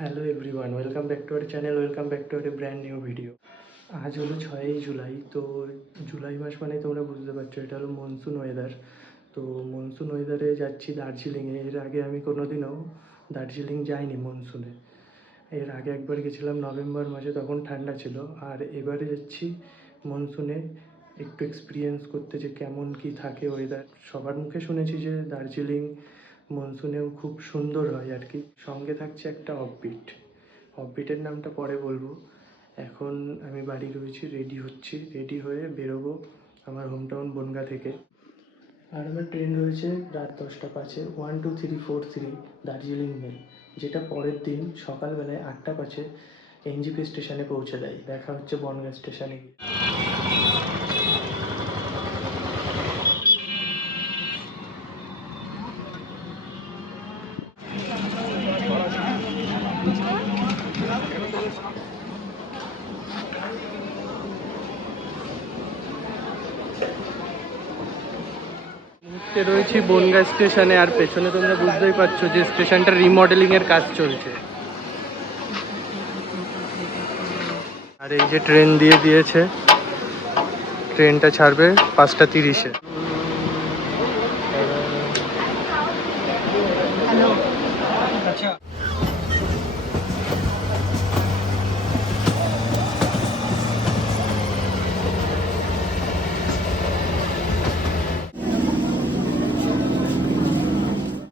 Hello everyone, welcome back to our channel, welcome back to our brand new video. আজ হলো 6ই জুলাই। তো জুলাই মাস মানে তোমরা বুঝতে পারছো এটা হলো মনসুন ওয়েদার। তো মনসুন ওয়েদারে যাচ্ছি দার্জিলিংয়ে। এর আগে আমি কোনোদিনও দার্জিলিং যাইনি মনসুনে। এর আগে একবার গেছিলাম নভেম্বর মাসে, তখন ঠান্ডা ছিল। আর এবারে যাচ্ছি মনসুনে একটু এক্সপিরিয়েন্স করতে যে কেমন কি থাকে ওয়েদার। সবার মুখে শুনেছি যে দার্জিলিং মনসুনেও খুব সুন্দর হয় আর কি। সঙ্গে থাকছে একটা অফবিটের নামটা পরে বলবো। এখন আমি বাড়ি রয়েছি, রেডি হয়ে বেরোবো আমার হোমটাউন বনগাঁ থেকে। আর আমার ট্রেন রয়েছে রাত 10টা 5-এ 12343 দার্জিলিং মেল, যেটা পরের দিন সকালবেলায় 8টা 5-এ এনজিপি স্টেশনে পৌঁছে দেয়। দেখা হচ্ছে বনগাঁ স্টেশনে গিয়ে। রয়েছি বনগাঁ স্টেশনে, আর পেছনে তোমরা বুঝতেই পারছো যে স্টেশনটা রিমডেলিংয়ের কাজ চলছে। আর এই যে ট্রেন দিয়ে দিয়েছে, ট্রেনটা ছাড়বে 5টা 30-এ।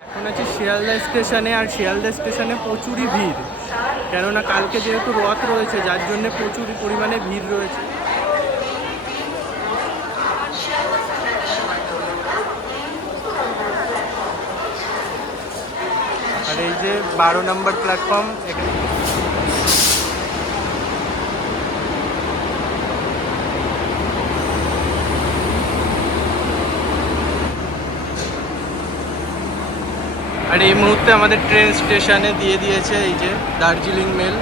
এখন আছে শিয়ালদা স্টেশনে, আর শিয়ালদা স্টেশনে প্রচুরই ভিড়, কেননা কালকে যেহেতু রথ রয়েছে যার জন্য প্রচুর পরিমাণে ভিড় রয়েছে। আর এই যে 12 নম্বর প্ল্যাটফর্ম, এখানে আর এই মুহূর্তে আমাদের ট্রেন স্টেশনে দিয়ে দিয়েছে এই যে দার্জিলিং মেল।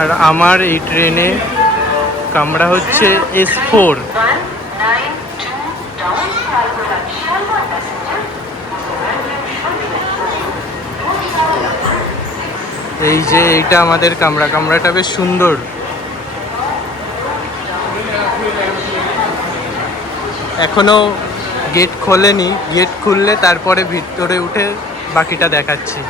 আর আমার এই ট্রেনে কামরা হচ্ছে S4। এই যে এইটা আমাদের কামরাটা বেশ সুন্দর। এখনো গেট খোলেনি, গেট খুললে তারপরে ভিতরে উঠে বাকিটা দেখাচ্ছি।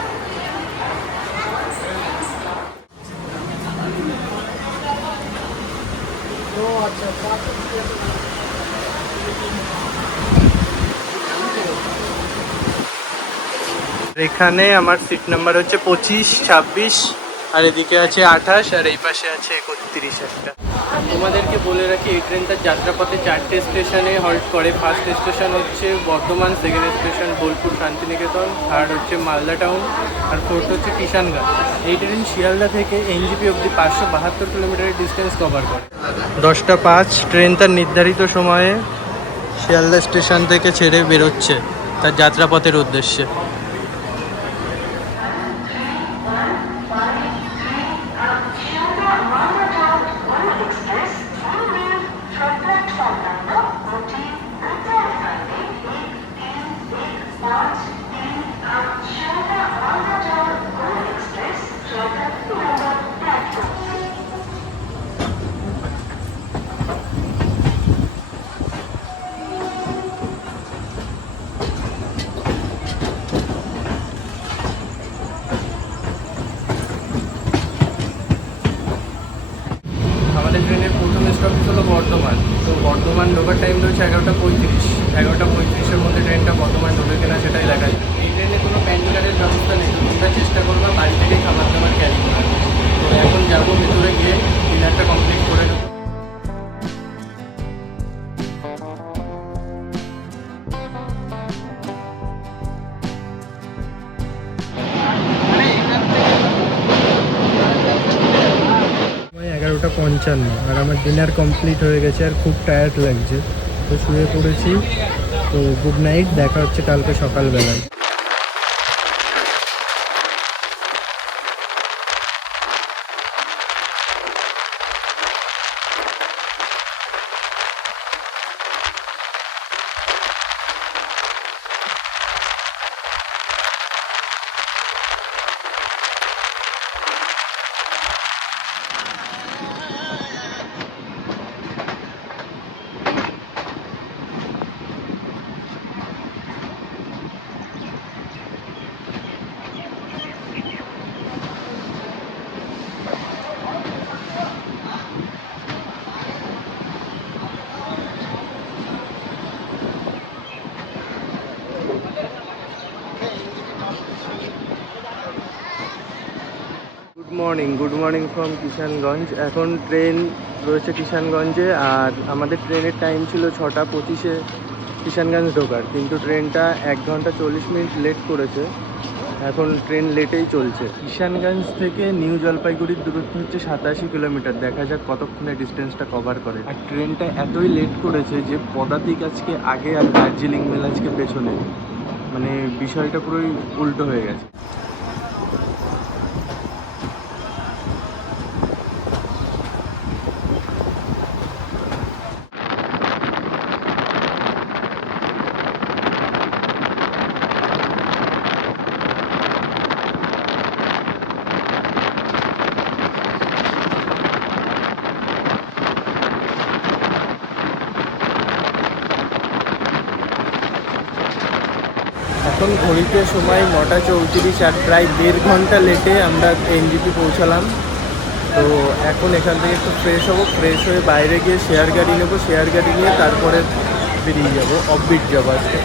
এখানে আমার সিট নাম্বার হচ্ছে 25, 26, আর এদিকে আছে 28, আর এই পাশে আছে 31 একটা। তোমাদেরকে বলে রাখি এই ট্রেনটার যাত্রাপথে 4টে স্টেশনে হল্ট করে। ফার্স্ট স্টেশন হচ্ছে Bardhaman, second station Bolpur Shantiniketan, third হচ্ছে মালদা টাউন, আর ফোর্থ হচ্ছে কিষানগঞ্জ। এই ট্রেন শিয়ালদা থেকে এনজিপি অবধি 572 কিলোমিটারের ডিস্টেন্স কভার করে। 10টা 5 ট্রেন তার নির্ধারিত সময়ে শিয়ালদা স্টেশন থেকে ছেড়ে বেরোচ্ছে তার যাত্রাপথের উদ্দেশ্যে। আমাদের ট্রেনের প্রথম স্টপেজ হলো বর্ধমান। তো বর্ধমান ঢোকার টাইম রয়েছে 11টা 35। 11টা 35-এর মধ্যে ট্রেনটা বর্ধমান ঢোকে কিনা সেটাই দেখায়। এই ট্রেনে কোনো প্যান্টিকারের ব্যবস্থা নেই, তো তোমরা চেষ্টা করবা বাড়ি থেকে খাবার দাবার ক্যারি করার। তো এখন যাবো ভেতরে গিয়ে ডিনারটা কমপ্লিট করে নেবো। 11:55 আর আমার ডিনার কমপ্লিট হয়ে গেছে আর খুব টায়ার্ড লাগছে, তো শুয়ে পড়েছি। তো গুড নাইট, দেখা হচ্ছে কালকে সকালবেলায়। Good morning from Kishanganj. এখন ট্রেন রয়েছে কিষানগঞ্জে, আর আমাদের ট্রেনের টাইম ছিল 6:25-এ কিষানগঞ্জ ঢোকার, কিন্তু ট্রেনটা 1 ঘন্টা 40 মিনিট লেট করেছে। এখন ট্রেন লেটেই চলছে। কিষানগঞ্জ থেকে নিউ জলপাইগুড়ির দূরত্ব হচ্ছে 87 কিলোমিটার। দেখা যাক কতক্ষণে ডিস্টেন্সটা কভার করে। আর ট্রেনটা এতই লেট করেছে যে পদাতিক আজকে আগে আর দার্জিলিং মেল আজকে পেছনে, মানে বিষয়টা পুরোই উল্টো হয়ে গেছে। এখন ঘড়িতে সময় 9:34 আর প্রায় 1.5 ঘন্টা লেটে আমরা এনজিপি পৌঁছালাম। তো এখন এখান থেকে একটু ফ্রেশ হবো, ফ্রেশ হয়ে বাইরে গিয়ে শেয়ার গাড়ি নেবো, শেয়ার গাড়ি নিয়ে তারপরে বেরিয়ে যাবো, অফবিট যাবো। আজকে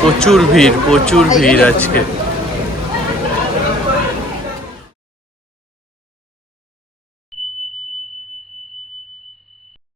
প্রচুর ভিড় আজকে।